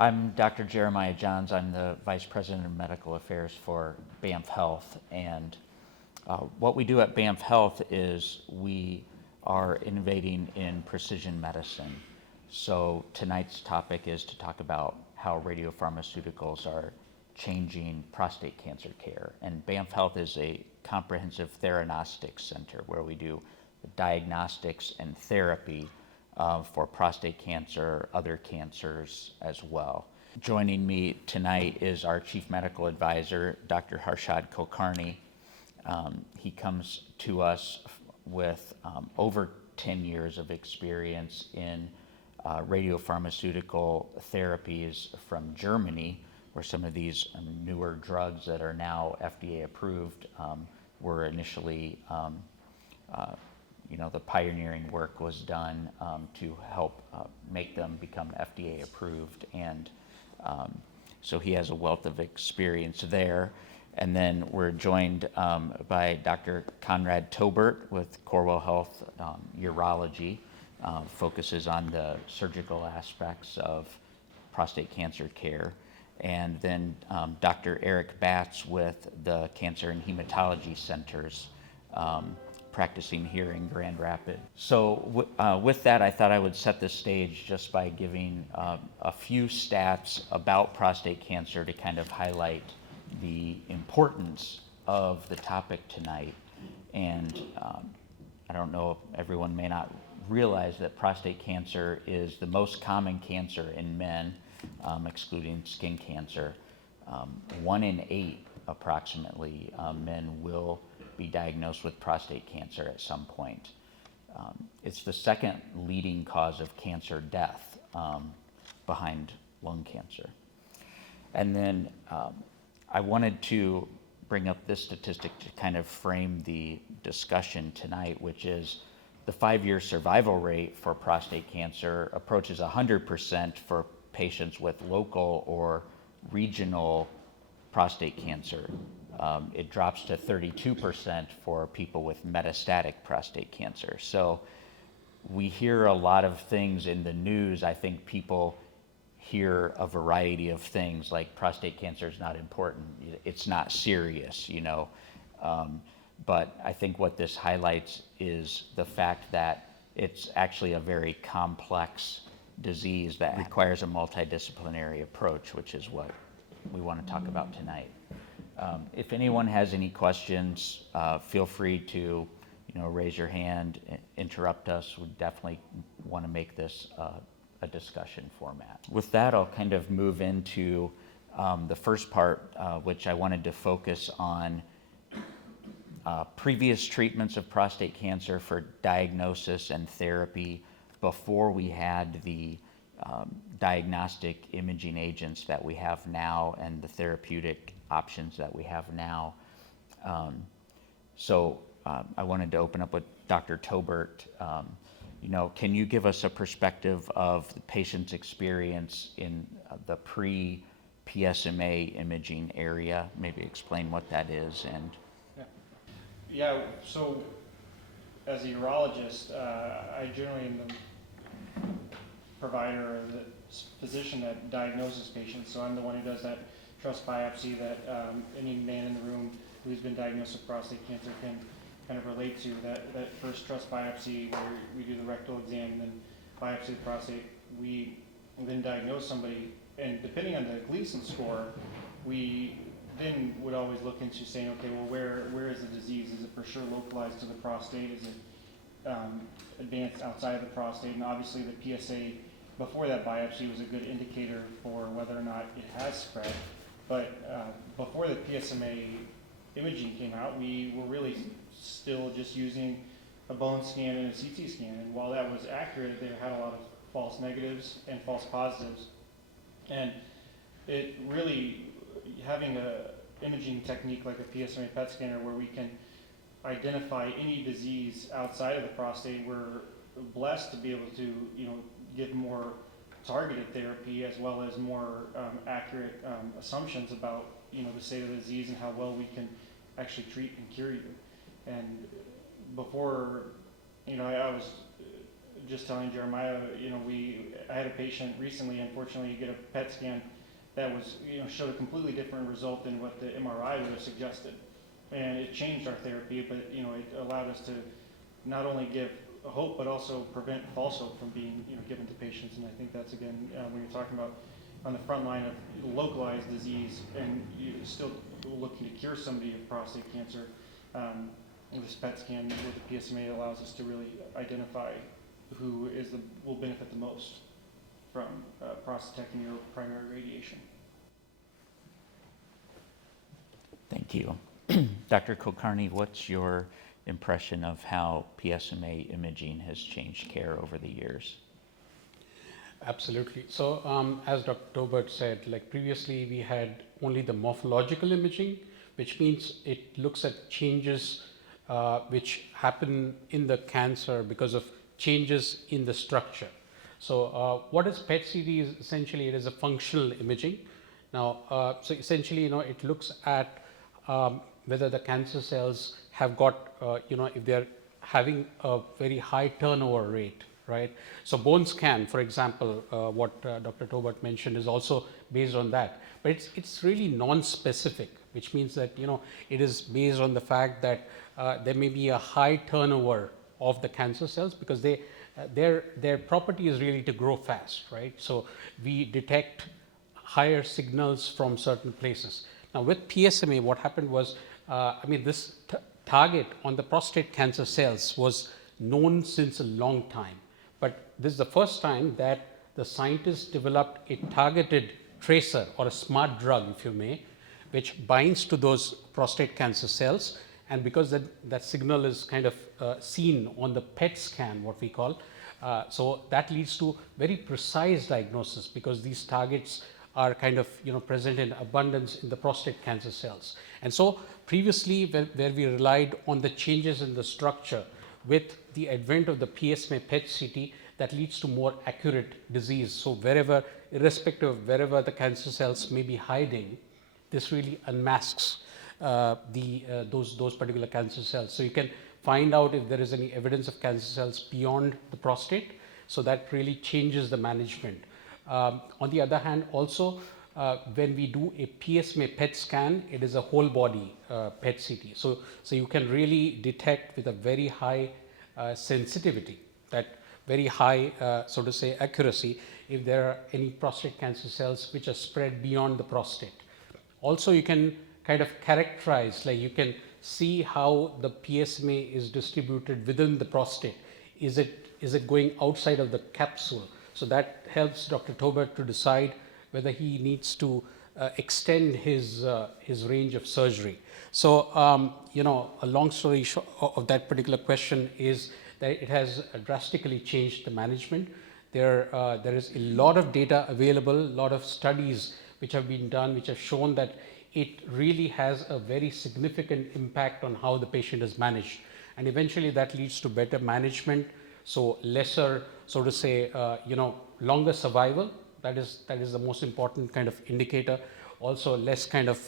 I'm Dr. Jeremiah Johns. I'm the Vice President of Medical Affairs for BAMF Health. And what we do at BAMF Health is we are innovating in precision medicine. So tonight's topic is to talk about how radiopharmaceuticals are changing prostate cancer care. And BAMF Health is a comprehensive Theranostics center where we do diagnostics and therapy for prostate cancer, other cancers as well. Joining me tonight is our Chief Medical Advisor, Dr. Harshad Kulkarni. He comes to us with over 10 years of experience in radiopharmaceutical therapies from Germany, where some of these newer drugs that are now FDA approved were initially the pioneering work was done to help make them become FDA approved. And so he has a wealth of experience there. And then we're joined by Dr. Conrad Tobert with Corewell Health Urology, focuses on the surgical aspects of prostate cancer care. And then Dr. Eric Batts with the Cancer and Hematology Centers, practicing here in Grand Rapids. So with that, I thought I would set the stage just by giving a few stats about prostate cancer to kind of highlight the importance of the topic tonight. And I don't know, everyone may not realize that prostate cancer is the most common cancer in men, excluding skin cancer. 1 in 8 approximately men will be diagnosed with prostate cancer at some point. It's the second leading cause of cancer death behind lung cancer. And then I wanted to bring up this statistic to kind of frame the discussion tonight, which is the 5-year survival rate for prostate cancer approaches 100% for patients with local or regional prostate cancer. It drops to 32% for people with metastatic prostate cancer. So we hear a lot of things in the news. I think people hear a variety of things like prostate cancer is not important, it's not serious, but I think what this highlights is the fact that it's actually a very complex disease that requires a multidisciplinary approach, which is what we want to talk about tonight. If anyone has any questions, feel free to raise your hand, interrupt us. We definitely want to make this a discussion format. With that, I'll kind of move into the first part, which I wanted to focus on previous treatments of prostate cancer for diagnosis and therapy before we had the diagnostic imaging agents that we have now and the therapeutic options that we have now. So I wanted to open up with Dr. Tobert. Can you give us a perspective of the patient's experience in the pre-PSMA imaging area? Maybe explain what that is. And yeah. So as a urologist, I generally am the provider or the physician that diagnoses patients. So I'm the one who does that trust biopsy that any man in the room who's been diagnosed with prostate cancer can kind of relate to. That first trust biopsy where we do the rectal exam and then biopsy the prostate. We then diagnose somebody, and depending on the Gleason score, we then would always look into saying, okay, well, where is the disease? Is it for sure localized to the prostate? Is it advanced outside of the prostate? And obviously the PSA before that biopsy was a good indicator for whether or not it has spread. But before the PSMA imaging came out, we were really still just using a bone scan and a CT scan. And while that was accurate, they had a lot of false negatives and false positives. And it really, having a imaging technique like a PSMA PET scanner where we can identify any disease outside of the prostate, we're blessed to be able to, get more targeted therapy as well as more accurate assumptions about the state of the disease and how well we can actually treat and cure you. And before I was just telling Jeremiah, I had a patient recently, unfortunately, get a PET scan that was, showed a completely different result than what the MRI would have suggested. And it changed our therapy, but, it allowed us to not only give hope, but also prevent false hope from being, given to patients. And I think that's, again, when you're talking about on the front line of localized disease and you're still looking to cure somebody of prostate cancer, this PET scan with the PSMA allows us to really identify who will benefit the most from prostatectomy or primary radiation. Thank you. Dr. Kulkarni, what's your impression of how PSMA imaging has changed care over the years? Absolutely. So as Dr. Tobert said, like previously we had only the morphological imaging, which means it looks at changes which happen in the cancer because of changes in the structure. So what is PET-CT is essentially, it is a functional imaging. Now, so essentially, it looks at whether the cancer cells have got, if they're having a very high turnover rate, right? So bone scan, for example, what Dr. Tobert mentioned is also based on that. But it's really non-specific, which means that, it is based on the fact that there may be a high turnover of the cancer cells because their property is really to grow fast, right? So we detect higher signals from certain places. Now with PSMA, what happened was, this target on the prostate cancer cells was known since a long time. But this is the first time that the scientists developed a targeted tracer or a smart drug, if you may, which binds to those prostate cancer cells. And because that signal is kind of seen on the PET scan, what we call, so that leads to very precise diagnosis because these targets are kind of present in abundance in the prostate cancer cells. And so previously where we relied on the changes in the structure, with the advent of the PSMA PET-CT, that leads to more accurate disease. So wherever, irrespective of wherever the cancer cells may be hiding, this really unmasks those particular cancer cells. So you can find out if there is any evidence of cancer cells beyond the prostate. So that really changes the management. On the other hand, also when we do a PSMA PET scan, it is a whole body PET-CT. So you can really detect with a very high sensitivity, that very high, so to say, accuracy, if there are any prostate cancer cells which are spread beyond the prostate. Also, you can kind of characterize, like you can see how the PSMA is distributed within the prostate. Is it going outside of the capsule? So that helps Dr. Tobert to decide whether he needs to extend his range of surgery. So, a long story short of that particular question is that it has drastically changed the management. There is a lot of data available, a lot of studies which have been done, which have shown that it really has a very significant impact on how the patient is managed. And eventually that leads to better management, so lesser, so to say, longer survival. That is the most important kind of indicator. Also less kind of,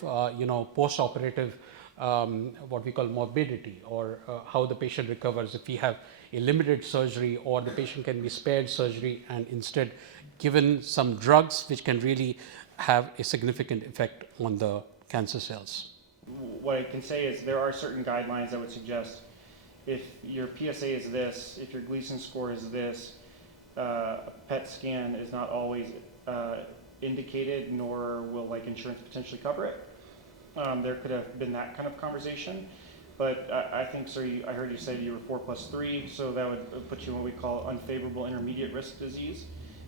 post-operative, what we call morbidity, or how the patient recovers if we have a limited surgery, or the patient can be spared surgery and instead given some drugs which can really have a significant effect on the cancer cells. What I can say is there are certain guidelines that would suggest if your PSA is this, if your Gleason score is this, a PET scan is not always indicated, nor will insurance potentially cover it. There could have been that kind of conversation, but I think, sir, I heard you say you were 4+3, so that would put you in what we call unfavorable intermediate risk disease,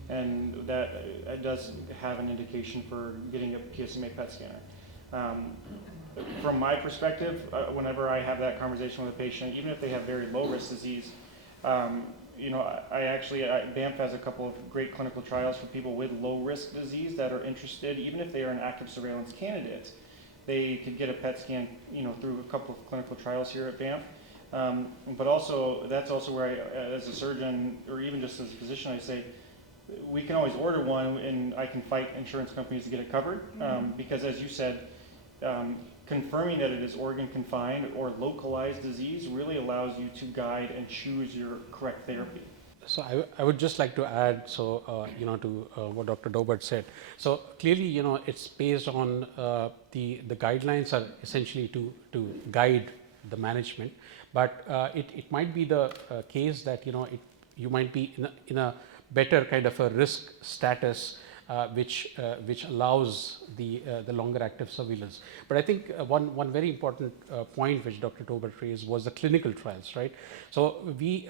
and that does have an indication for getting a PSMA PET scanner. From my perspective, whenever I have that conversation with a patient, even if they have very low risk disease, BAMF has a couple of great clinical trials for people with low risk disease that are interested, even if they are an active surveillance candidate, they could get a PET scan, through a couple of clinical trials here at BAMF. But also, that's also where I, as a surgeon, or even just as a physician, I say, we can always order one and I can fight insurance companies to get it covered. Because as you said, confirming that it is organ confined or localized disease really allows you to guide and choose your correct therapy. So I would just like to add, so to what Dr. Dobert said. So clearly, it's based on the guidelines are essentially to guide the management, but it might be the case that you might be in a better kind of a risk status, which allows the longer active surveillance. But I think one very important point which Dr. Dobert raised was the clinical trials, right? So we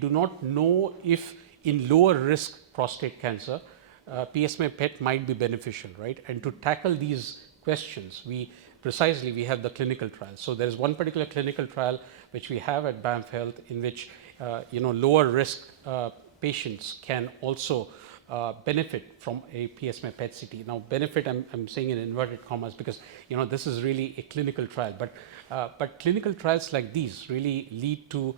do not know if in lower risk prostate cancer, PSMA PET might be beneficial, right? And to tackle these questions, we have the clinical trials. So there is one particular clinical trial which we have at BAMF Health, in which lower risk patients can also benefit from a PSMA PET CT. Now, benefit, I'm saying in inverted commas, because this is really a clinical trial. But clinical trials like these really lead to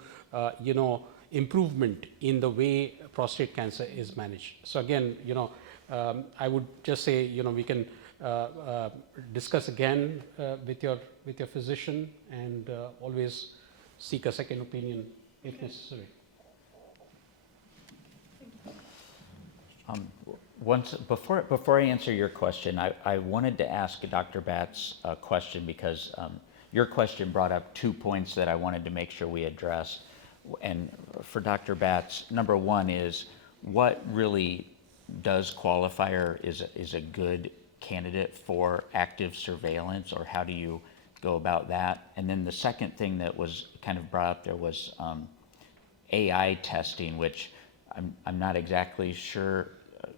improvement in the way prostate cancer is managed. So again, I would just say we can discuss again with your physician, and always seek a second opinion if necessary. Before I answer your question, I wanted to ask Dr. Batts a question, because your question brought up 2 points that I wanted to make sure we addressed. And for Dr. Batts, number one is, what really does qualify or is a good candidate for active surveillance, or how do you go about that? And then the second thing that was kind of brought up there was AI testing, which I'm not exactly sure.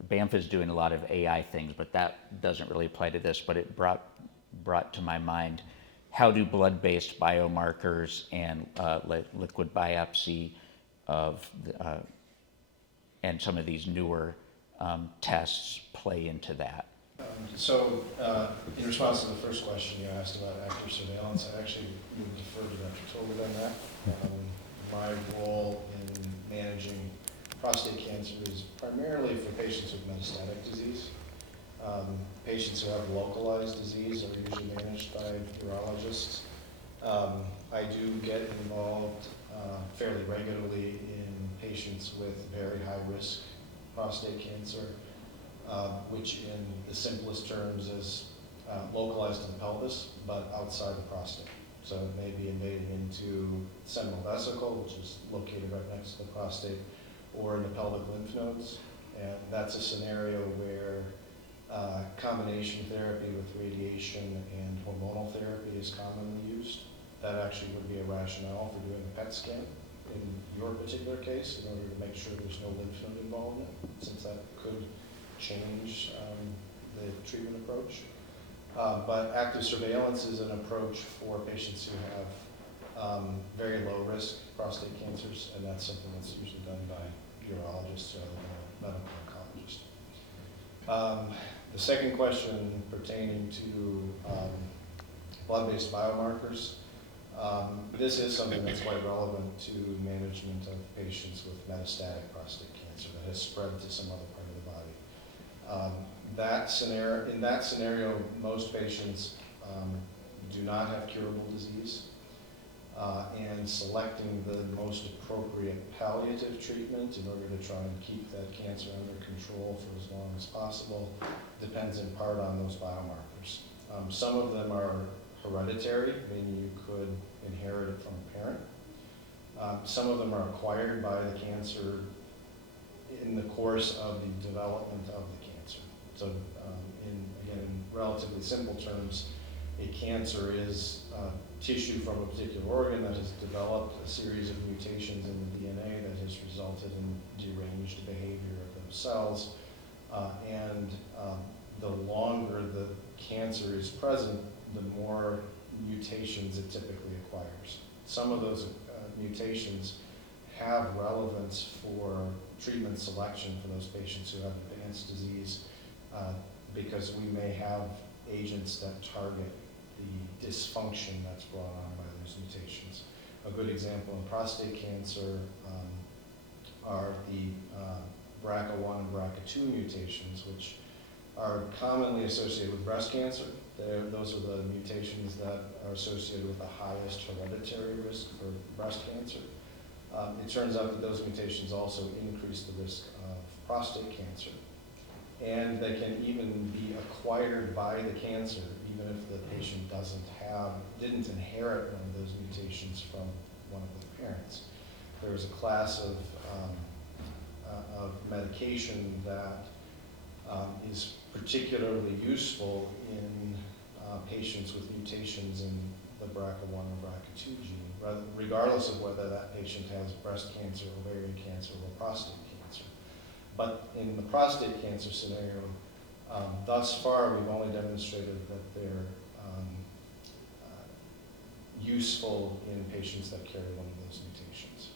BAMF is doing a lot of AI things, but that doesn't really apply to this. But it brought to my mind, how do blood-based biomarkers and liquid biopsy and some of these newer tests play into that? In response to the first question you asked about active surveillance, I actually would defer to Dr. Tobert on that. My role in managing prostate cancer is primarily for patients with metastatic disease. Patients who have localized disease are usually managed by urologists. I do get involved fairly regularly in patients with very high risk prostate cancer, which in the simplest terms is localized to the pelvis, but outside the prostate. So it may be invading into the seminal vesicle, which is located right next to the prostate, or in the pelvic lymph nodes. And that's a scenario where combination therapy with radiation and hormonal therapy is commonly used. That actually would be a rationale for doing a PET scan in your particular case, in order to make sure there's no lymph node involvement, since that could change the treatment approach. But active surveillance is an approach for patients who have very low risk prostate cancers, and that's something that's usually done by urologists rather than a medical oncologist. The second question pertaining to blood-based biomarkers, this is something that's quite relevant to management of patients with metastatic prostate cancer that has spread to some other part of the body. In that scenario, most patients do not have curable disease, and selecting the most appropriate palliative treatment in order to try and keep that cancer under control for as long as possible depends in part on those biomarkers. Some of them are hereditary, meaning you could inherit it from a parent. Some of them are acquired by the cancer in the course of the development of the cancer. So in relatively simple terms, a cancer is tissue from a particular organ that has developed a series of mutations in the DNA that has resulted in deranged behavior of those cells. The longer the cancer is present, the more mutations it typically acquires. Some of those mutations have relevance for treatment selection for those patients who have advanced disease, because we may have agents that target the dysfunction that's brought on by those mutations. A good example in prostate cancer are the BRCA1 and BRCA2 mutations, which are commonly associated with breast cancer. Those are the mutations that are associated with the highest hereditary risk for breast cancer. It turns out that those mutations also increase the risk of prostate cancer. And they can even be acquired by the cancer, even if the patient didn't inherit one of those mutations from one of the parents. There is a class of medication that is particularly useful in patients with mutations in the BRCA1 or BRCA2 gene, regardless of whether that patient has breast cancer, ovarian cancer, or prostate cancer. But in the prostate cancer scenario, thus far we've only demonstrated that they're useful in patients that carry one of those mutations.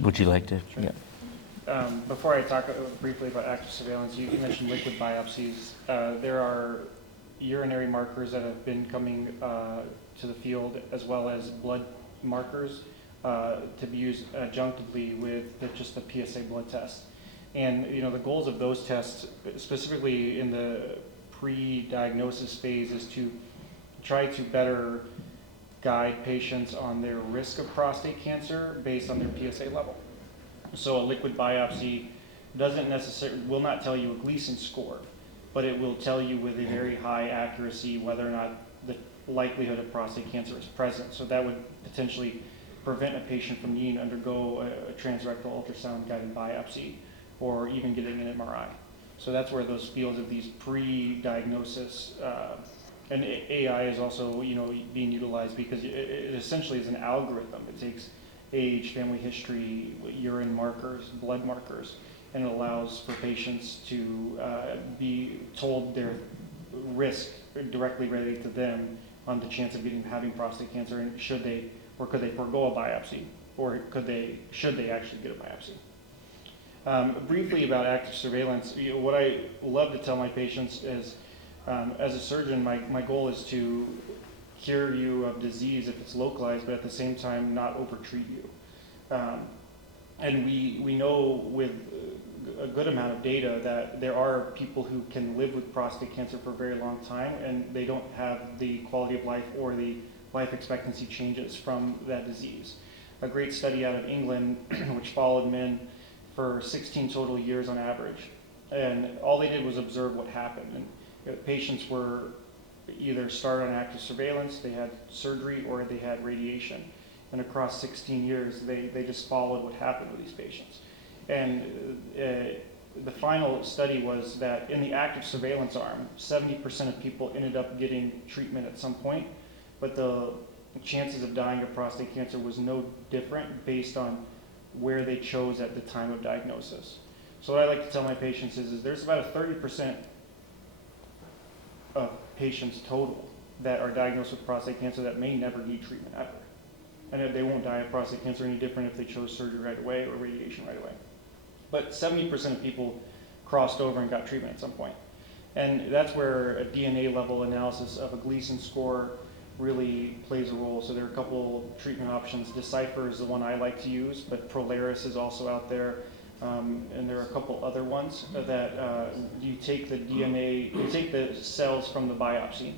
Would you like to? Sure. Yeah. Before I talk briefly about active surveillance, you mentioned liquid biopsies. There are urinary markers that have been coming to the field, as well as blood markers to be used adjunctively with just the PSA blood test. And the goals of those tests, specifically in the pre-diagnosis phase, is to try to better guide patients on their risk of prostate cancer based on their PSA level. So a liquid biopsy will not tell you a Gleason score, but it will tell you with a very high accuracy whether or not the likelihood of prostate cancer is present. So that would potentially prevent a patient from needing to undergo a transrectal ultrasound guided biopsy or even getting an MRI. So that's where those fields of these pre-diagnosis and AI is also being utilized, because it essentially is an algorithm. It takes age, family history, urine markers, blood markers, and it allows for patients to be told their risk directly related to them on the chance of having prostate cancer, and could they forego a biopsy, or should they actually get a biopsy. Briefly about active surveillance, what I love to tell my patients is, as a surgeon, my goal is to cure you of disease if it's localized, but at the same time not overtreat you. And we know with a good amount of data that there are people who can live with prostate cancer for a very long time, and they don't have the quality of life or the life expectancy changes from that disease. A great study out of England, which followed men for 16 total years on average, and all they did was observe what happened. And patients were either started on active surveillance, they had surgery, or they had radiation. And across 16 years, they just followed what happened with these patients. And the final study was that in the active surveillance arm, 70% of people ended up getting treatment at some point, but the chances of dying of prostate cancer was no different based on where they chose at the time of diagnosis. So what I like to tell my patients is there's about a 30% of patients total that are diagnosed with prostate cancer that may never need treatment ever. And they won't die of prostate cancer any different if they chose surgery right away or radiation right away. But 70% of people crossed over and got treatment at some point. And that's where a DNA level analysis of a Gleason score really plays a role. So there are a couple treatment options. Decipher is the one I like to use, but Prolaris is also out there. And there are a couple other ones that you take the DNA, you take the cells from the biopsy,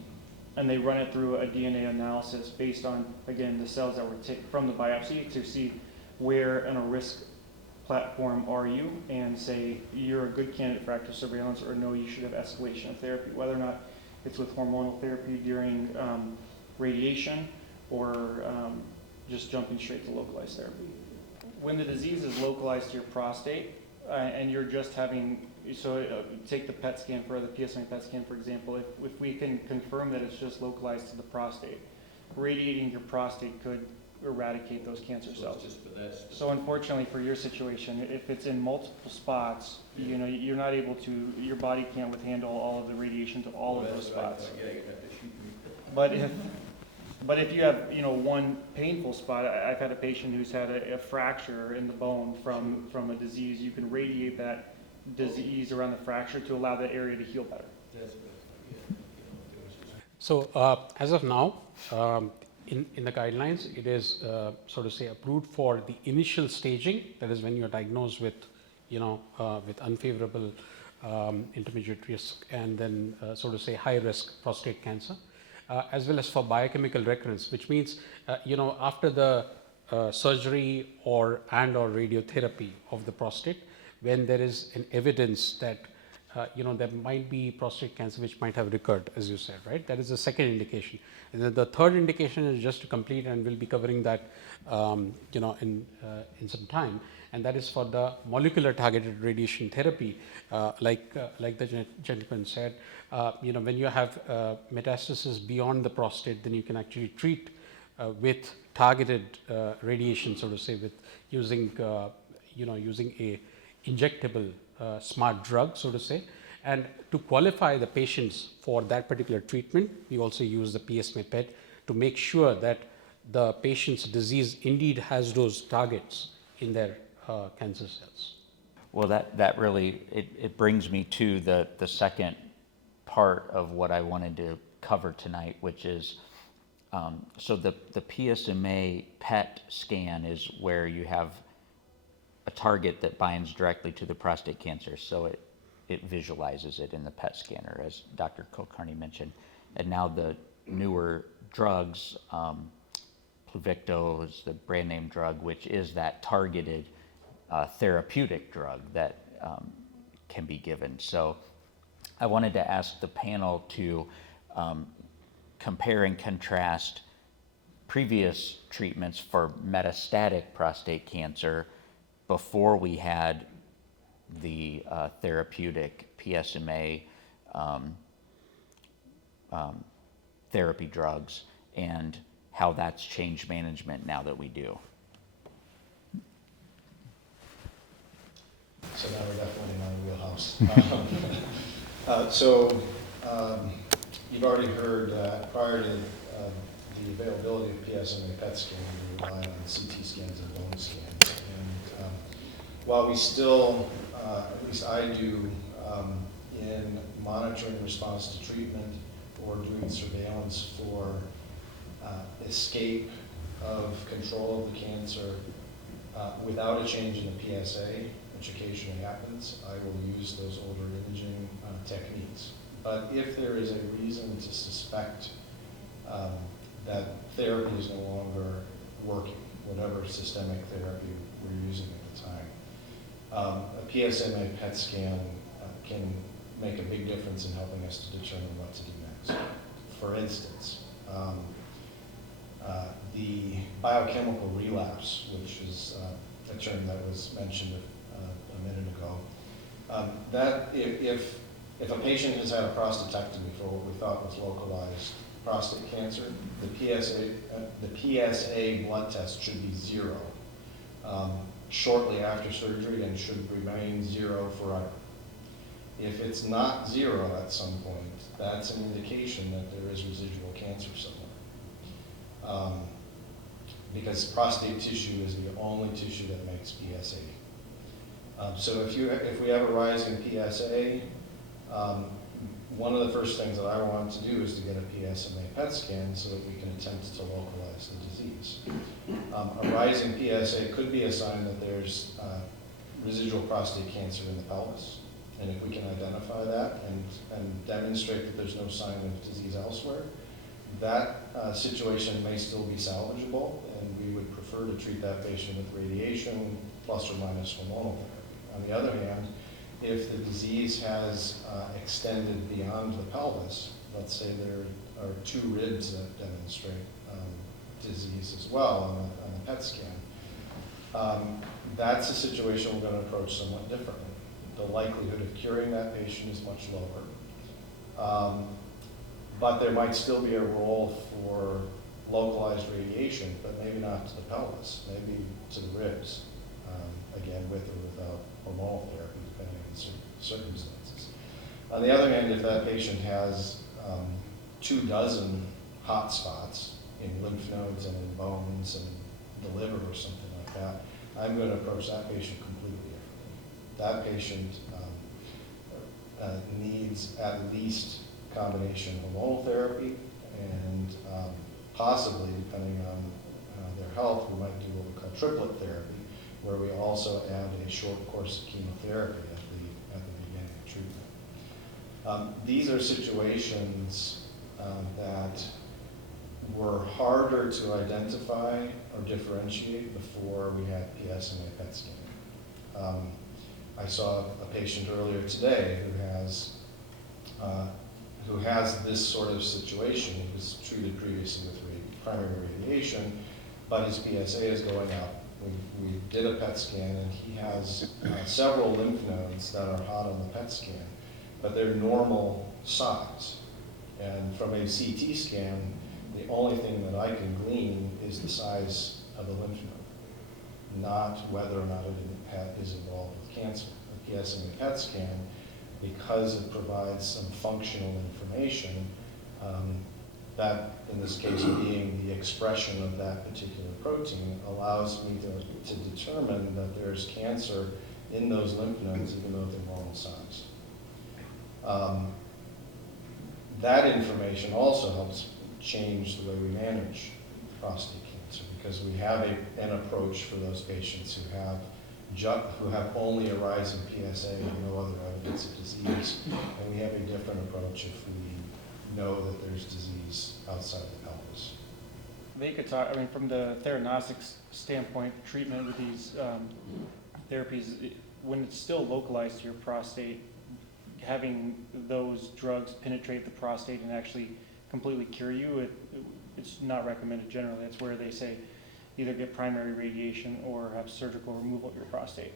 and they run it through a DNA analysis based on, again, the cells that were taken from the biopsy to see where in a risk platform are you, and say you're a good candidate for active surveillance, or no, you should have escalation of therapy, whether or not it's with hormonal therapy during radiation or just jumping straight to localized therapy. When the disease is localized to your prostate and you're just having, take the PET scan the PSMA PET scan, for example, if we can confirm that it's just localized to the prostate, radiating your prostate could eradicate those cancer cells. So unfortunately for your situation, if it's in multiple spots, you're not able to, your body can't handle all of the radiation to all of those spots. But if you have, one painful spot, I've had a patient who's had a fracture in the bone from a disease. You can radiate that disease around the fracture to allow that area to heal better. So as of now, in the guidelines, it is so to say approved for the initial staging. That is when you are diagnosed with, with unfavorable intermediate risk, and then so to say high risk prostate cancer. as well as for biochemical recurrence, which means, after the surgery or radiotherapy of the prostate, when there is an evidence that there might be prostate cancer which might have recurred, as you said, right? That is the second indication. And then the third indication is just to complete, and we'll be covering that, in some time. And that is for the molecular targeted radiation therapy, like the gentleman said. When you have metastasis beyond the prostate, then you can actually treat with targeted radiation, so to say, with using a injectable smart drug, so to say. And to qualify the patients for that particular treatment, we also use the PSMA PET to make sure that the patient's disease indeed has those targets in their cancer cells. Well, that really, it brings me to the second part of what I wanted to cover tonight, which is, so the PSMA PET scan is where you have a target that binds directly to the prostate cancer, so it visualizes it in the PET scanner, as Dr. Kulkarni mentioned. And now the newer drugs, Pluvicto is the brand name drug, which is that targeted therapeutic drug that can be given. So I wanted to ask the panel to compare and contrast previous treatments for metastatic prostate cancer before we had the therapeutic PSMA therapy drugs, and how that's changed management now that we do. So now we're definitely in our wheelhouse. You've already heard prior to the availability of PSMA PET scan, we relied on CT scans and bone scans. And while we still, at least I do, in monitoring response to treatment or doing surveillance for escape of control of the cancer without a change in the PSA, which occasionally happens, I will use those older imaging techniques. But if there is a reason to suspect that therapy is no longer working, whatever systemic therapy we're using at the time, a PSMA PET scan can make a big difference in helping us to determine what to do next. For instance, the biochemical relapse, which is a term that was mentioned a minute ago, that if a patient has had a prostatectomy for what we thought was localized prostate cancer, the PSA blood test should be 0 shortly after surgery and should remain 0 forever. If it's not 0 at some point, that's an indication that there is residual cancer somewhere. Because prostate tissue is the only tissue that makes PSA. So if we have a rise in PSA, one of the first things that I want to do is to get a PSMA PET scan so that we can attempt to localize the disease. A rise in PSA could be a sign that there's residual prostate cancer in the pelvis. And if we can identify that and demonstrate that there's no sign of disease elsewhere, that situation may still be salvageable, and we would prefer to treat that patient with radiation plus or minus hormonal therapy. On the other hand, if the disease has extended beyond the pelvis, let's say there are 2 ribs that demonstrate disease as well on the PET scan, that's a situation we're going to approach somewhat differently. The likelihood of curing that patient is much lower. But there might still be a role for localized radiation, but maybe not to the pelvis, maybe to the ribs, again, with or without hormonal therapy, depending on the circumstances. On the other hand, if that patient has 24 hot spots in lymph nodes and in bones and the liver or something like that, I'm going to approach that patient completely differently. That patient needs at least combination hormonal therapy, and possibly, depending on their health, we might do what we call triplet therapy, where we also add a short course of chemotherapy at the beginning of treatment. These are situations that were harder to identify or differentiate before we had PSMA PET scanning. I saw a patient earlier today who has this sort of situation. He was treated previously with primary radiation, but his PSA is going up. We did a PET scan, and he has several lymph nodes that are hot on the PET scan, but they're normal size. And from a CT scan, the only thing that I can glean is the size of the lymph node, not whether or not a PET is involved with cancer. The PSMA PET scan, because it provides some functional information, that in this case being the expression of that particular protein, allows me to determine that there's cancer in those lymph nodes even though they're normal size. That information also helps change the way we manage prostate cancer, because we have an approach for those patients who have only a rising PSA and no other evidence of disease, and we have a different approach if we know that there's disease outside the pelvis. They could talk, I mean, from the Theranostics standpoint, treatment with these therapies, when it's still localized to your prostate, having those drugs penetrate the prostate and actually completely cure you, it's not recommended generally. That's where they say either get primary radiation or have surgical removal of your prostate.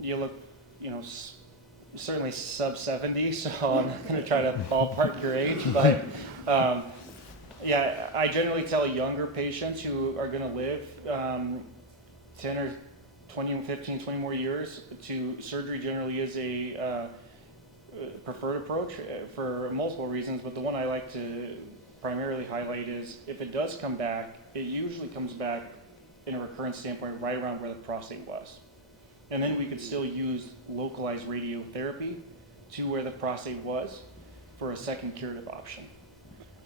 You look, certainly sub 70, so I'm not going to try to ballpark your age, but yeah, I generally tell younger patients who are going to live 10 or 20, 15, 20 more years, surgery generally is a preferred approach for multiple reasons, but the one I like to primarily highlight is if it does come back, it usually comes back in a recurrence standpoint right around where the prostate was. And then we could still use localized radiotherapy to where the prostate was for a second curative option.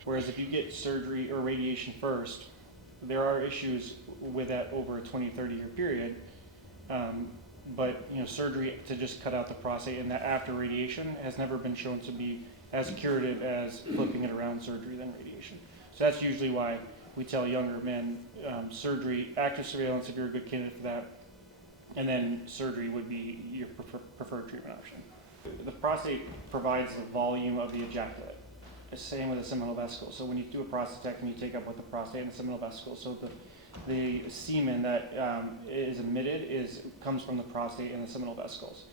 Whereas if you get surgery or radiation first, there are issues with that over a 20, 30-year period. But surgery to just cut out the prostate and that after radiation has never been shown to be as curative as flipping it around surgery than radiation. So that's usually why we tell younger men surgery, active surveillance if you're a good candidate for that, and then surgery would be your preferred treatment option. The prostate provides the volume of the ejaculate. The same with the seminal vesicle. So when you do a prostatectomy, you take up with the prostate and the seminal vesicle. So the semen that is emitted comes from the prostate and the seminal vesicles.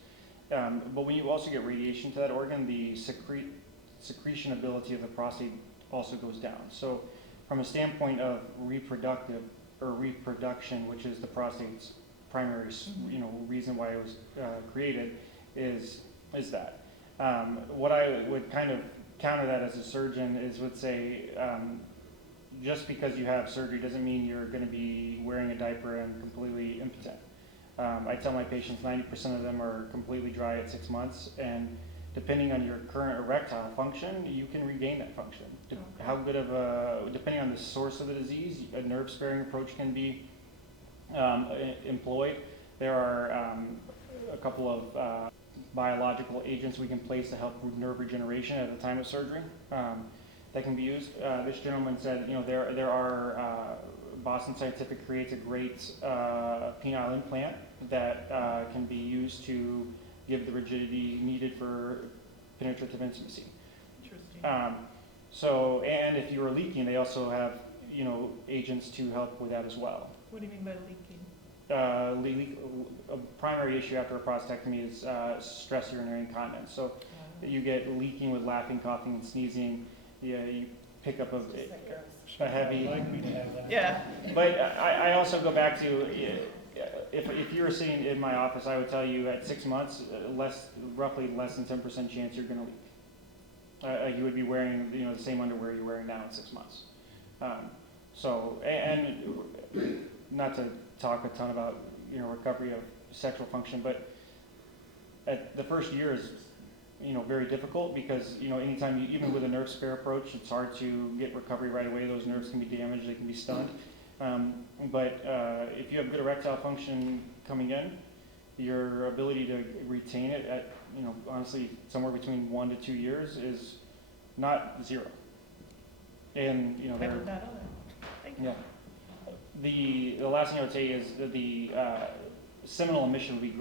But when you also get radiation to that organ, the secretion ability of the prostate also goes down. So from a standpoint of reproduction, which is the prostate's primary reason why it was created, is that. What I would kind of counter that as a surgeon would say, just because you have surgery doesn't mean you're going to be wearing a diaper and completely impotent. I tell my patients 90% of them are completely dry at 6 months, and depending on your current erectile function, you can regain that function. How good of depending on the source of the disease, a nerve-sparing approach can be employed. There are a couple of biological agents we can place to help nerve regeneration at the time of surgery that can be used. This gentleman said, there are Boston Scientific creates a great penile implant that can be used to give the rigidity needed for penetrative intimacy. Interesting. And if you are leaking, they also have agents to help with that as well. What do you mean by leaking? A primary issue after a prostatectomy is stress urinary incontinence. So you get leaking with laughing, coughing, and sneezing. You pick up a heavy. Yeah. But I also go back to if you were sitting in my office, I would tell you at 6 months, roughly less than 10% chance you're going to leak. You would be wearing the same underwear you're wearing now at 6 months. And not to talk a ton about recovery of sexual function, but at the first year is very difficult because anytime even with a nerve spare approach, it's hard to get recovery right away. Those nerves can be damaged, they can be stunned. But if you have good erectile function coming in, your ability to retain it at honestly somewhere between 1 to 2 years is not zero. And, you know, I they're, did not know that. Thank you. yeah. The last thing I would say is that the seminal emission would be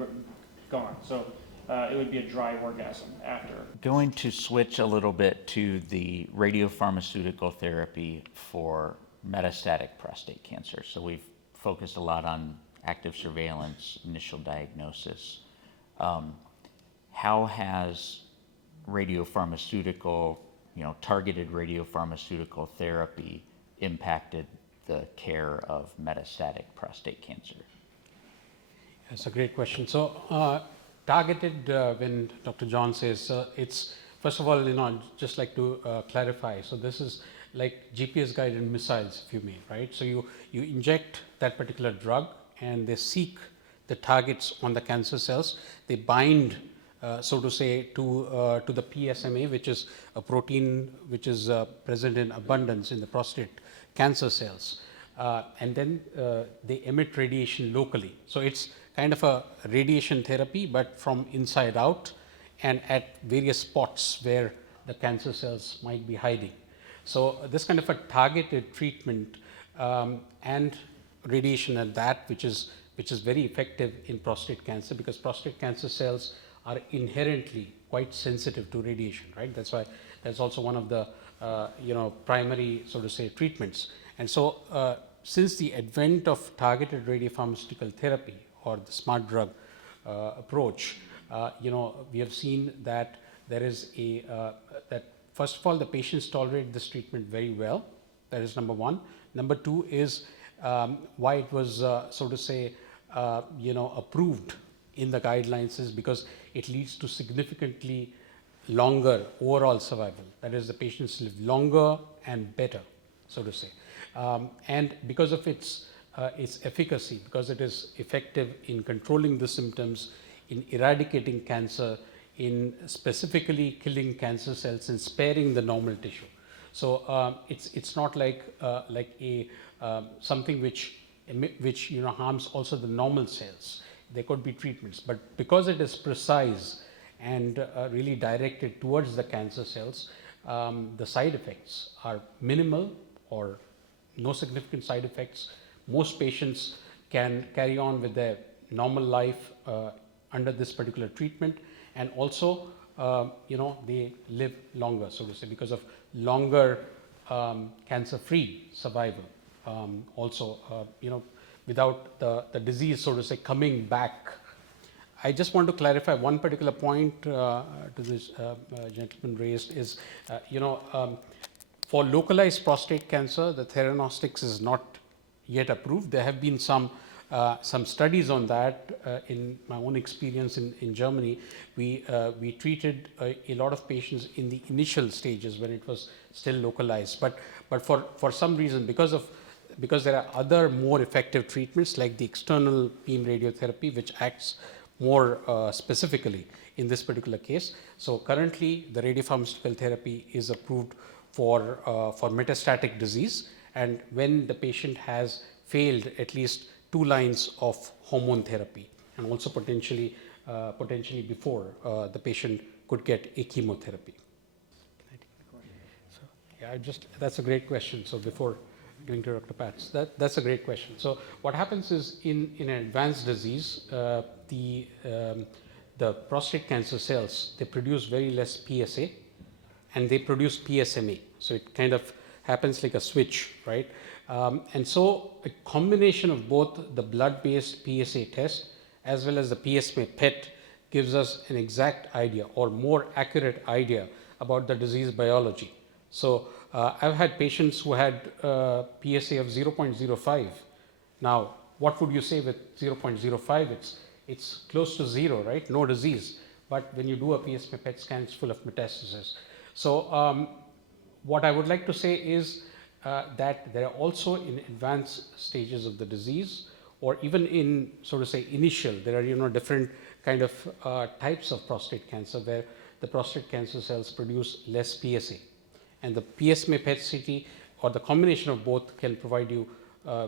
gone. So it would be a dry orgasm after. Going to switch a little bit to the radiopharmaceutical therapy for metastatic prostate cancer. So we've focused a lot on active surveillance, initial diagnosis. How has radiopharmaceutical, targeted radiopharmaceutical therapy impacted the care of metastatic prostate cancer? That's a great question. So, targeted, when Dr. John says, it's first of all, I'd just like to clarify. So, this is like GPS guided missiles, if you may, right? So, you inject that particular drug and they seek the targets on the cancer cells. They bind, so to say, to the PSMA, which is a protein which is present in abundance in the prostate cancer cells. And then they emit radiation locally. So, it's kind of a radiation therapy, but from inside out and at various spots where the cancer cells might be hiding. So, this kind of a targeted treatment and radiation at that, which is very effective in prostate cancer, because prostate cancer cells are inherently quite sensitive to radiation, right? That's why that's also one of the primary, so to say, treatments. And so, since the advent of targeted radiopharmaceutical therapy or the smart drug approach, we have seen that there is that first of all, the patients tolerate this treatment very well. That is number one. Number two is why it was, so to say, approved in the guidelines is because it leads to significantly longer overall survival. That is, the patients live longer and better, so to say. And because of its efficacy, because it is effective in controlling the symptoms, in eradicating cancer, in specifically killing cancer cells and sparing the normal tissue. So it's not like a something which harms also the normal cells. There could be treatments, but because it is precise and really directed towards the cancer cells, the side effects are minimal or no significant side effects. Most patients can carry on with their normal life under this particular treatment, and also they live longer, so to say, because of longer cancer-free survival. Also, without the disease, so to say, coming back. I just want to clarify one particular point to this gentleman raised is, for localized prostate cancer, the Theranostics is not yet approved. There have been some studies on that. In my own experience in Germany, we treated a lot of patients in the initial stages when it was still localized. But for some reason, because there are other more effective treatments like the external beam radiotherapy, which acts more specifically in this particular case. So currently, the radiopharmaceutical therapy is approved for metastatic disease, and when the patient has failed at least 2 lines of hormone therapy, and also potentially before the patient could get a chemotherapy. So, yeah, that's a great question. So before going to Dr. Pats, that's a great question. So what happens is in an advanced disease, the prostate cancer cells, they produce very less PSA and they produce PSMA. So it kind of happens like a switch, right? And so a combination of both the blood-based PSA test as well as the PSMA PET gives us an exact idea or more accurate idea about the disease biology. So I've had patients who had PSA of 0.05. Now, what would you say with 0.05? It's close to zero, right? No disease. But when you do a PSMA PET scan, it's full of metastasis. So what I would like to say is that there are also in advanced stages of the disease, or even in, so to say, initial, there are different kind of types of prostate cancer where the prostate cancer cells produce less PSA. And the PSMA PET CT or the combination of both can provide you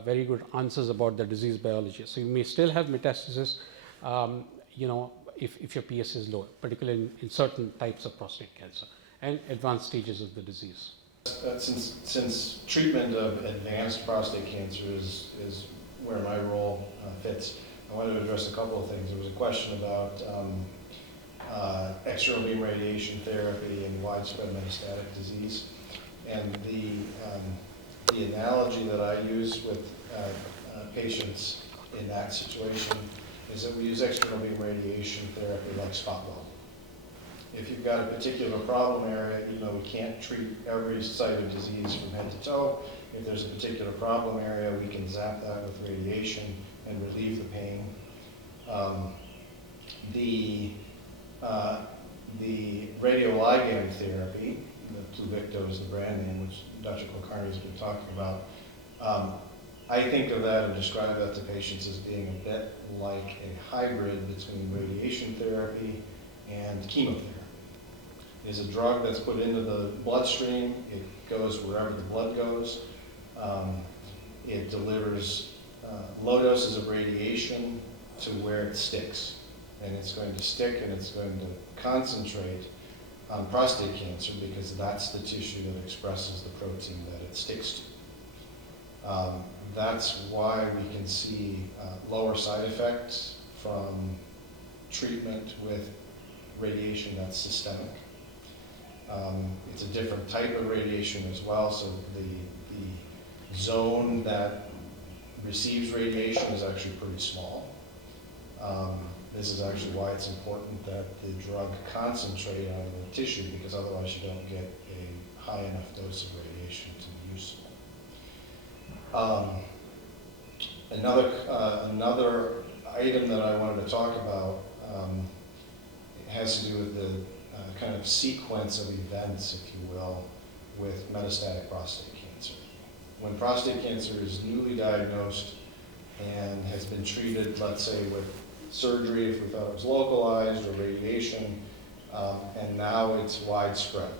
very good answers about the disease biology. So you may still have metastasis, if your PSA is low, particularly in certain types of prostate cancer and advanced stages of the disease. Since treatment of advanced prostate cancer is where my role fits, I wanted to address a couple of things. There was a question about external beam radiation therapy and widespread metastatic disease. And the analogy that I use with patients in that situation is that we use external beam radiation therapy like spot weld. If you've got a particular problem area, we can't treat every site of disease from head to toe. If there's a particular problem area, we can zap that with radiation and relieve the pain. The radioligand therapy, the Pluvicto is the brand name, which Dr. Kulkarni has been talking about. I think of that and describe that to patients as being a bit like a hybrid between radiation therapy and chemotherapy. It's a drug that's put into the bloodstream. It goes wherever the blood goes. It delivers low doses of radiation to where it sticks. And it's going to stick and it's going to concentrate on prostate cancer because that's the tissue that expresses the protein that it sticks to. That's why we can see lower side effects from treatment with radiation that's systemic. It's a different type of radiation as well, so the zone that receives radiation is actually pretty small. This is actually why it's important that the drug concentrate on the tissue, because otherwise you don't get a high enough dose of radiation to be useful. Another item that I wanted to talk about has to do with the kind of sequence of events, if you will, with metastatic prostate cancer. When prostate cancer is newly diagnosed and has been treated, let's say with surgery if we thought it was localized, or radiation, and now it's widespread.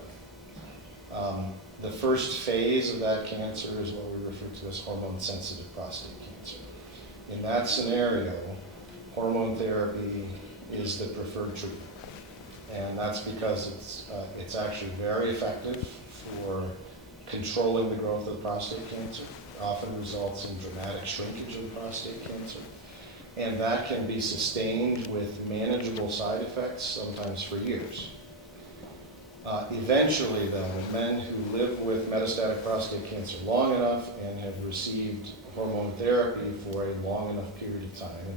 The first phase of that cancer is what we refer to as hormone-sensitive prostate cancer. In that scenario, hormone therapy is the preferred treatment. And that's because it's actually very effective for controlling the growth of prostate cancer. It often results in dramatic shrinkage of prostate cancer. And that can be sustained with manageable side effects, sometimes for years. Eventually, though, men who live with metastatic prostate cancer long enough and have received hormone therapy for a long enough period of time, and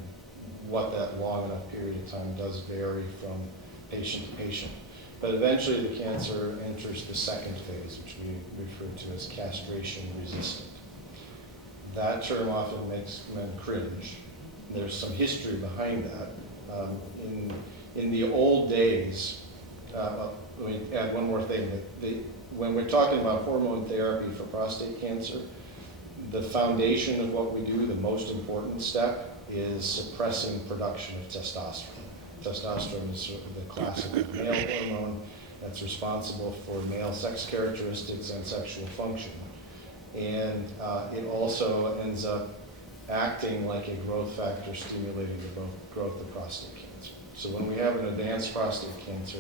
what that long enough period of time does vary from patient to patient. But eventually the cancer enters the second phase, which we refer to as castration resistant. That term often makes men cringe. There's some history behind that. In the old days, let me add one more thing. When we're talking about hormone therapy for prostate cancer, the foundation of what we do, the most important step, is suppressing production of testosterone. Testosterone is sort of the classical male hormone that's responsible for male sex characteristics and sexual function. And it also ends up acting like a growth factor stimulating the growth of prostate cancer. So when we have an advanced prostate cancer,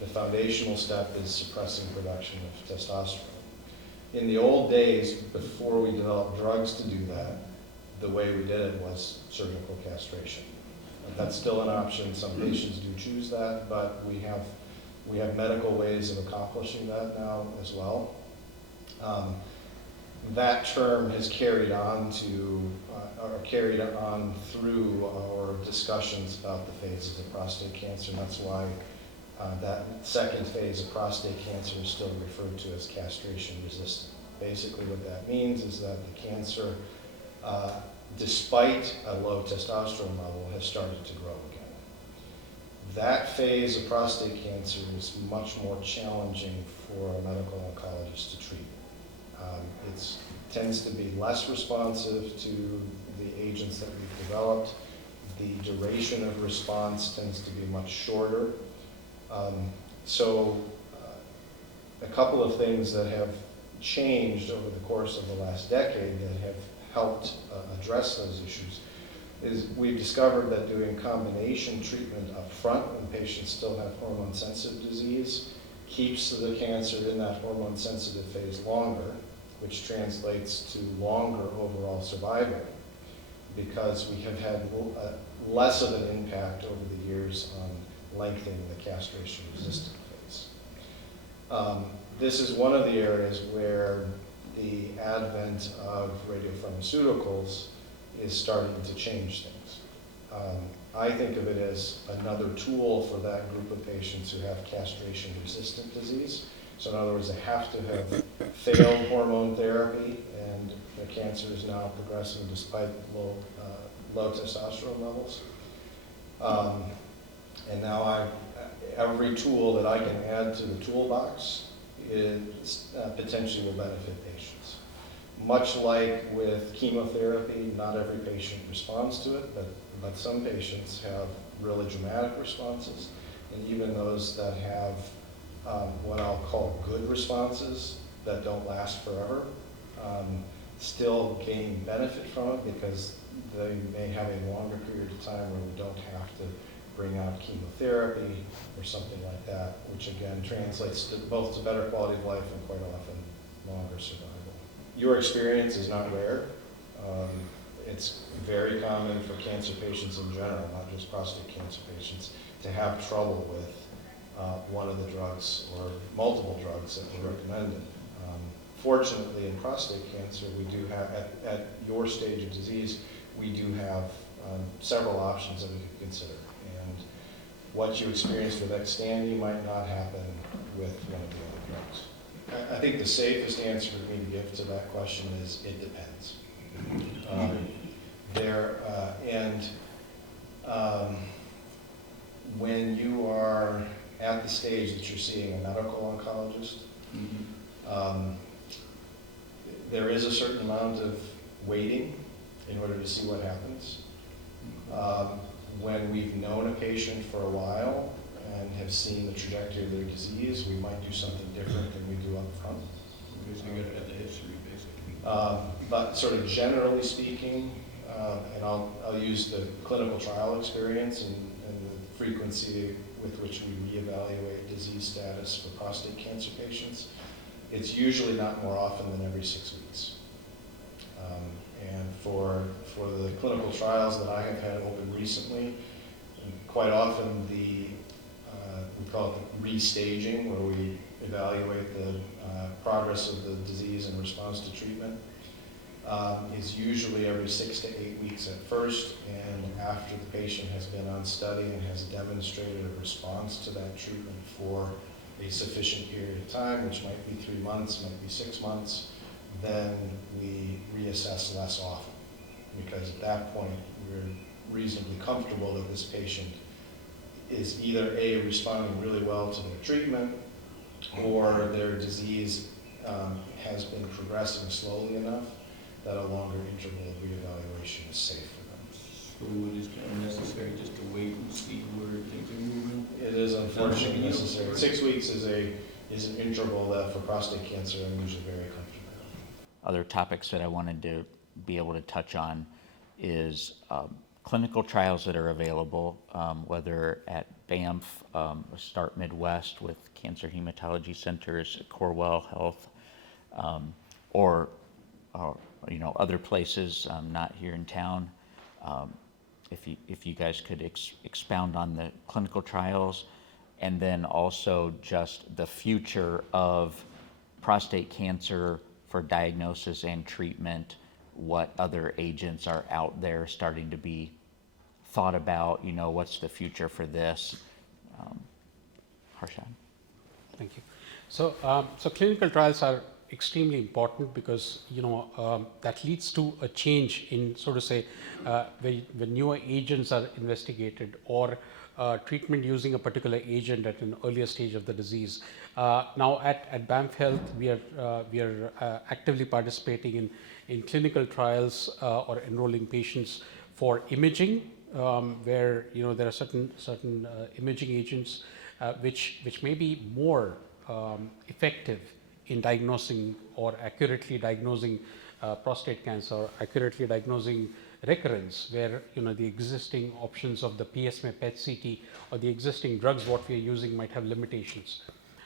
the foundational step is suppressing production of testosterone. In the old days, before we developed drugs to do that, the way we did it was surgical castration. That's still an option. Some patients do choose that, but we have medical ways of accomplishing that now as well. That term has carried on through our discussions about the phases of prostate cancer, and that's why that second phase of prostate cancer is still referred to as castration resistant. Basically what that means is that the cancer, despite a low testosterone level, has started to grow again. That phase of prostate cancer is much more challenging for a medical oncologist to treat. It tends to be less responsive to the agents that we've developed. The duration of response tends to be much shorter. A couple of things that have changed over the course of the last decade that have helped address those issues is we've discovered that doing combination treatment up front when patients still have hormone-sensitive disease keeps the cancer in that hormone-sensitive phase longer, which translates to longer overall survival, because we have had less of an impact over the years on lengthening the castration-resistant phase. This is one of the areas where the advent of radiopharmaceuticals is starting to change things. I think of it as another tool for that group of patients who have castration-resistant disease. So in other words, they have to have failed hormone therapy, and the cancer is now progressing despite low testosterone levels. And now every tool that I can add to the toolbox is potentially will benefit patients. Much like with chemotherapy, not every patient responds to it, but some patients have really dramatic responses, and even those that have what I'll call good responses that don't last forever still gain benefit from it, because they may have a longer period of time where we don't have to bring out chemotherapy or something like that, which again translates to both to better quality of life and quite often longer survival. Your experience is not rare. It's very common for cancer patients in general, not just prostate cancer patients, to have trouble with one of the drugs or multiple drugs that were recommended. Fortunately, in prostate cancer, we do have, at your stage of disease, we do have several options that we could consider. And what you experienced with Xtandi might not happen with one of the other drugs. I think the safest answer for me to give to that question is it depends. When you are at the stage that you're seeing a medical oncologist, there is a certain amount of waiting in order to see what happens. When we've known a patient for a while and have seen the trajectory of their disease, we might do something different than we do up front. Because you got to have the history, basically. But sort of generally speaking, and I'll use the clinical trial experience and the frequency with which we reevaluate disease status for prostate cancer patients, it's usually not more often than every 6 weeks. And for the clinical trials that I have had open recently, quite often we call it the restaging, where we evaluate the progress of the disease in response to treatment, is usually every 6 to 8 weeks at first, and after the patient has been on study and has demonstrated a response to that treatment for a sufficient period of time, which might be 3 months, might be 6 months, then we reassess less often, because at that point we're reasonably comfortable that this patient is either A, responding really well to their treatment, or their disease has been progressing slowly enough that a longer interval of reevaluation is safe for them. So it is kind of necessary just to wait and see where things are moving? It is unfortunately necessary. 6 weeks is an interval that for prostate cancer I'm usually very comfortable with. Other topics that I wanted to be able to touch on is clinical trials that are available, whether at BAMF, Start Midwest with Cancer Hematology Centers, Corewell Health, or other places, not here in town. If you guys could expound on the clinical trials, and then also just the future of prostate cancer for diagnosis and treatment, what other agents are out there starting to be thought about, what's the future for this? Harshan. Thank you. So clinical trials are extremely important because that leads to a change in, so to say, when newer agents are investigated or treatment using a particular agent at an earlier stage of the disease. Now at BAMF Health, we are actively participating in clinical trials or enrolling patients for imaging, where there are certain imaging agents which may be more effective in diagnosing or accurately diagnosing prostate cancer, accurately diagnosing recurrence, where the existing options of the PSMA PET CT or the existing drugs what we are using might have limitations.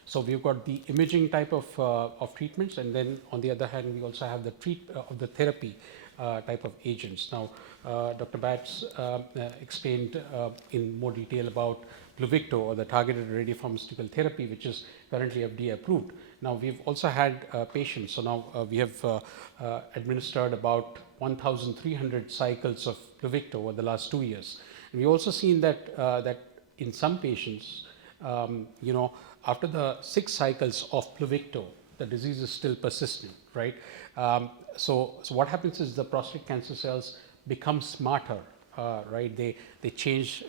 So we've got the imaging type of treatments, and then on the other hand, we also have the therapy type of agents. Now, Dr. Batts explained in more detail about Pluvicto, or the targeted radiopharmaceutical therapy, which is currently FDA approved. Now, we've also had patients. So now we have administered about 1,300 cycles of Pluvicto over the last 2 years. And we've also seen that in some patients, after the 6 cycles of Pluvicto, the disease is still persistent, right? So what happens is the prostate cancer cells become smarter, right? They change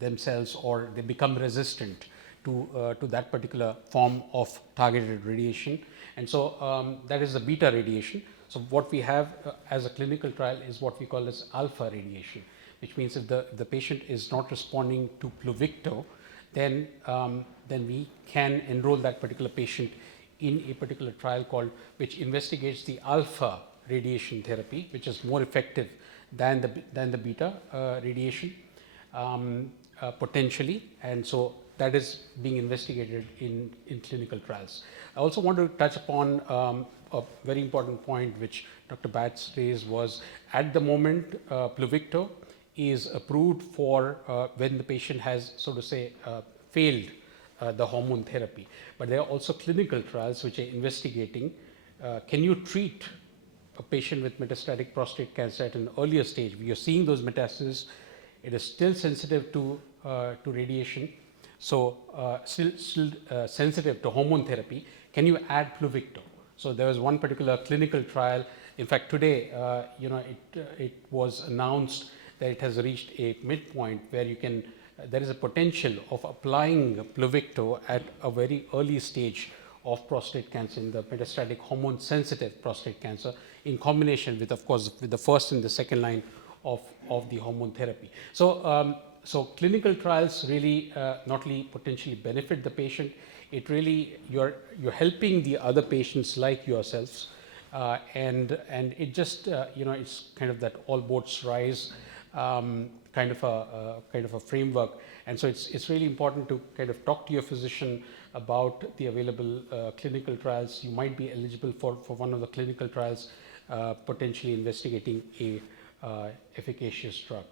themselves, or they become resistant to that particular form of targeted radiation. And so that is the beta radiation. So what we have as a clinical trial is what we call as alpha radiation, which means if the patient is not responding to Pluvicto, then we can enroll that particular patient in a particular trial which investigates the alpha radiation therapy, which is more effective than the beta radiation potentially, and so that is being investigated in clinical trials. I also want to touch upon a very important point which Dr. Batts raised was, at the moment, Pluvicto is approved for when the patient has, so to say, failed the hormone therapy. But there are also clinical trials which are investigating, can you treat a patient with metastatic prostate cancer at an earlier stage? We are seeing those metastases. It is still sensitive to radiation, so still sensitive to hormone therapy. Can you add Pluvicto? So there was one particular clinical trial. In fact, today, it was announced that it has reached a midpoint where there is a potential of applying Pluvicto at a very early stage of prostate cancer, in the metastatic hormone sensitive prostate cancer, in combination with, of course, with the first and the second line of the hormone therapy. So clinical trials really not only potentially benefit the patient, it really, you're helping the other patients like yourselves, and it just it's kind of that all boats rise kind of a framework. And so it's really important to kind of talk to your physician about the available clinical trials. You might be eligible for one of the clinical trials, potentially investigating a efficacious drug.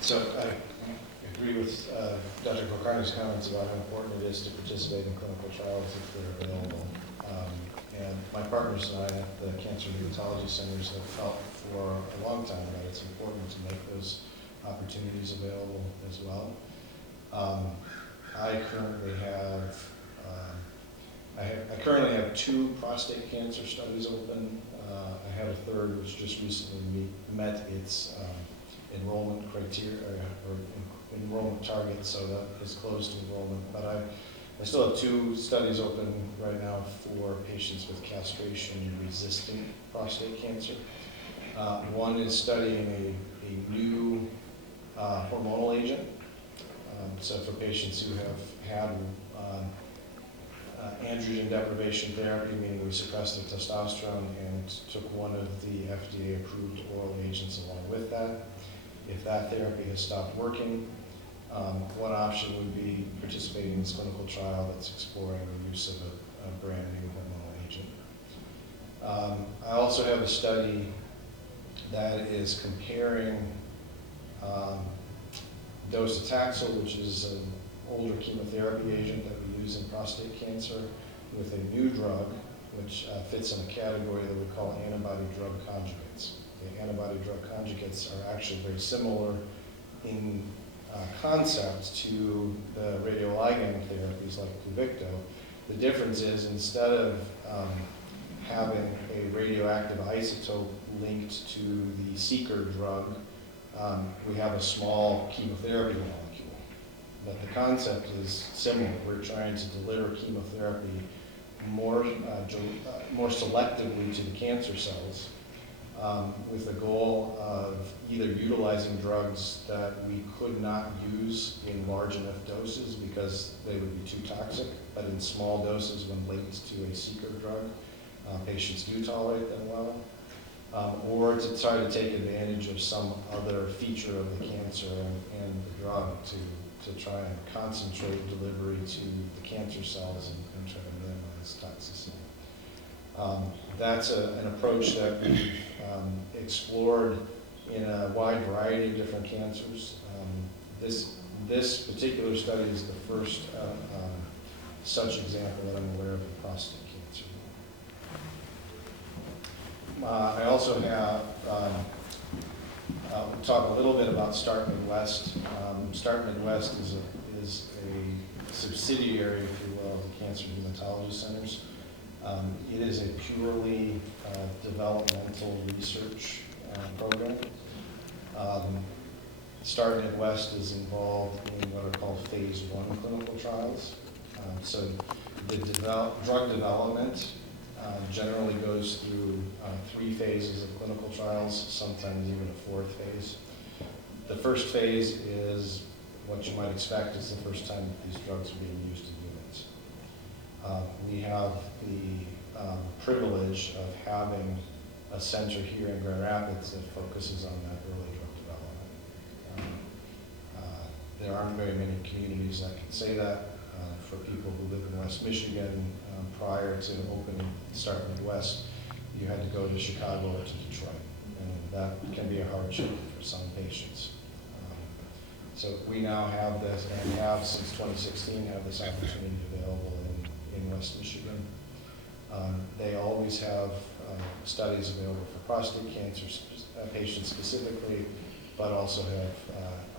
So I agree with Dr. Kulkarni's comments about how important it is to participate in clinical trials if they're available. And my partners and I at the Cancer Hematology Centers have felt for a long time that it's important to make those opportunities available as well. I currently have 2 prostate cancer studies open. I have a third which just recently met its enrollment criteria or enrollment target, so that is closed to enrollment. But I still have 2 studies open right now for patients with castration-resistant prostate cancer. One is studying a new hormonal agent. So for patients who have had androgen deprivation therapy, meaning we suppressed the testosterone and took one of the FDA-approved oral agents along with that. If that therapy has stopped working, one option would be participating in this clinical trial that's exploring the use of a brand new hormonal agent. I also have a study that is comparing docetaxel, which is an older chemotherapy agent that we use in prostate cancer, with a new drug which fits in a category that we call antibody-drug conjugates. The antibody-drug conjugates are actually very similar in concept to the radioligand therapies like Pluvicto. The difference is, instead of having a radioactive isotope linked to the seeker drug, we have a small chemotherapy molecule. But the concept is similar. We're trying to deliver chemotherapy more selectively to the cancer cells, with the goal of either utilizing drugs that we could not use in large enough doses because they would be too toxic, but in small doses when linked to a seeker drug, patients do tolerate them well. or to try to take advantage of some other feature of the cancer and the drug to try and concentrate delivery to the cancer cells and try to minimize toxicity. That's an approach that we've explored in a wide variety of different cancers. This particular study is the first such example that I'm aware of in prostate cancer. I also have, I'll talk a little bit about Start Midwest. Start Midwest is a subsidiary, if you will, of the Cancer Hematology Centers. It is a purely developmental research program. Start Midwest is involved in what are called phase 1 clinical trials. So the drug development generally goes through 3 phases of clinical trials, sometimes even a 4th phase. The first phase is what you might expect is the first time that these drugs are being used in humans. We have the privilege of having a center here in Grand Rapids that focuses on that early drug development. There aren't very many communities that can say that. For people who live in West Michigan, prior to opening Start Midwest, you had to go to Chicago or to Detroit, and that can be a hardship for some patients. So we now have this, and have since 2016, have this opportunity available in West Michigan. They always have studies available for prostate cancer patients specifically, but also have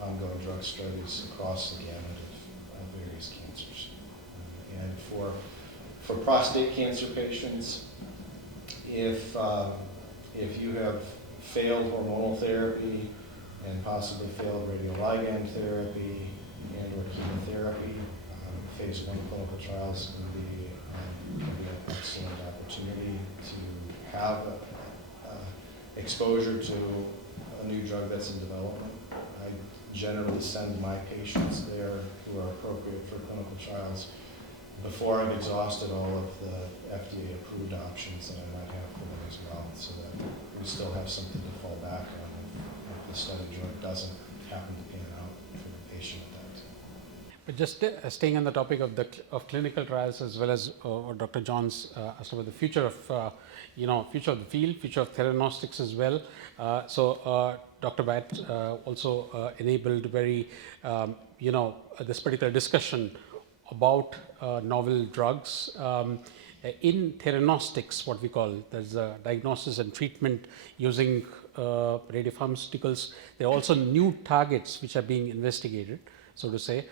ongoing drug studies across the gamut of various cancers. And for prostate cancer patients, if you have failed hormonal therapy and possibly failed radioligand therapy and or chemotherapy, phase 1 clinical trials can be an excellent opportunity to have exposure to a new drug that's in development. I generally send my patients there who are appropriate for clinical trials before I've exhausted all of the FDA-approved options that I might have for them as well, so that we still have something to fall back on if the study drug doesn't happen to pan out for the patient at that time. But just staying on the topic of clinical trials, as well as what Dr. Johns asked about the future of future of the field, future of Theranostics as well. Dr. Bat also enabled very this particular discussion about novel drugs. In Theranostics, what we call, there's a diagnosis and treatment using radiopharmaceuticals. There are also new targets which are being investigated, so to say,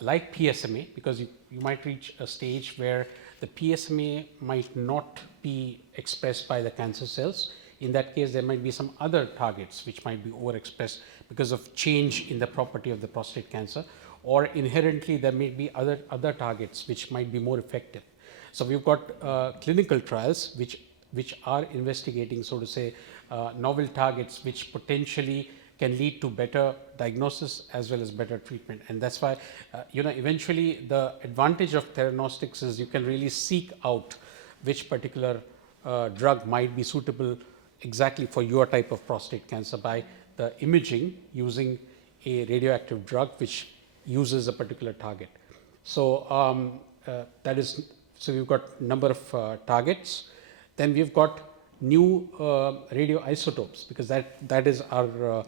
like PSMA, because you might reach a stage where the PSMA might not be expressed by the cancer cells. In that case, there might be some other targets which might be overexpressed because of change in the property of the prostate cancer, or inherently there may be other targets which might be more effective. So we've got clinical trials which are investigating, so to say, novel targets which potentially can lead to better diagnosis as well as better treatment. And that's why, eventually the advantage of Theranostics is you can really seek out which particular drug might be suitable exactly for your type of prostate cancer by the imaging using a radioactive drug which uses a particular target. So so we've got number of targets. Then we've got new radioisotopes, because that is our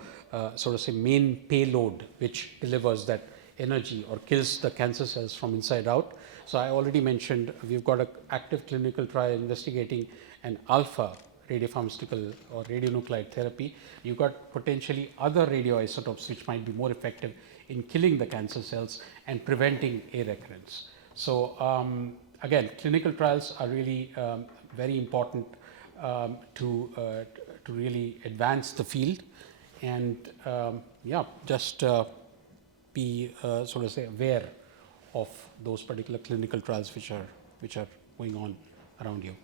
so to say main payload which delivers that energy or kills the cancer cells from inside out. So I already mentioned we've got an active clinical trial investigating an alpha radiopharmaceutical or radionuclide therapy. You've got potentially other radioisotopes which might be more effective in killing the cancer cells and preventing a recurrence. So again, clinical trials are really very important to really advance the field, and just be sort of say aware of those particular clinical trials which are going on around you.